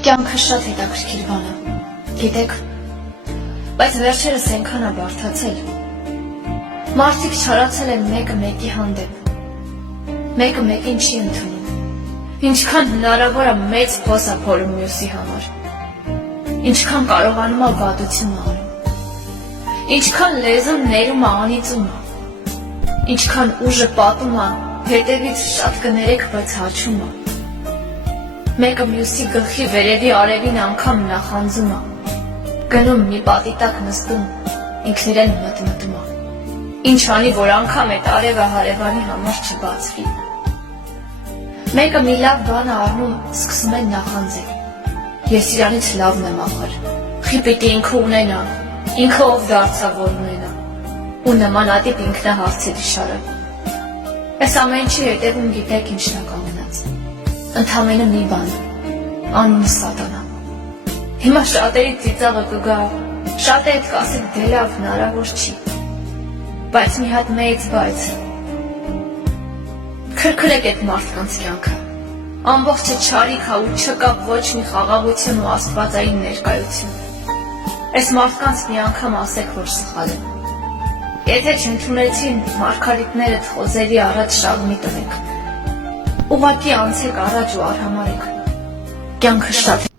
Կյանքը շատ հետաքրքիր բան է, գիտեք, բայց վերջերս այնքան է բարդացել։ Մարդիկ չարացել են մեկը մեկի հանդեպ, մեկը մեկին չի ընդունում, ինչքան հնարավոր է մեծ փոս է փորում մյուսի համար, ինչքան կարողանում է վատություն անում, ինչքան լեզուն ներում է անիծում է, ինչքան ուժը պատում է, հետևից շատ կներեք, բայց հաչում է։ Մեկը մյուսի գլխի վերևի արևին անգամ նախանձում է, գնում մի պատի տակ նստում, ինքն իրեն մտմտում է, ինչ անի, որ անգամ այդ արևը հարևանի համար չբացվի։ Մեկը մի լավ բան է առնում, սկսում են նախանձել, ես իրանից լավն եմ ախր, խի պիտի ինքը ունենա, ինքը ով դարձավ որ ունենա, ու նմանատիպ ինքնահարցերի շարը։ Այս ամենի հետևում գիտեք ինչն է կանգնած, ընդամենը մի բան, անունը Սատանա։ Հիմա շատերի ծիծաղը կգա, շատերը կասեք դե լավ, հնարավոր չի, բայց մի հատ մեծ բայց, քրքրեք այդ մարդկանց կյանքը, ամբողջը չարիք է ու չկա ոչ մի խաղաղություն ու աստվածային ներկայություն։ Այս մարդկանց մի անգամ ասեք, որ սխալ են։ Եթե չընդունեցին մարգարիտները խոզերի առաջ շաղմի տվեք, ուղղակի անցեք առաջ ու արհամարեք, կյանքը շատ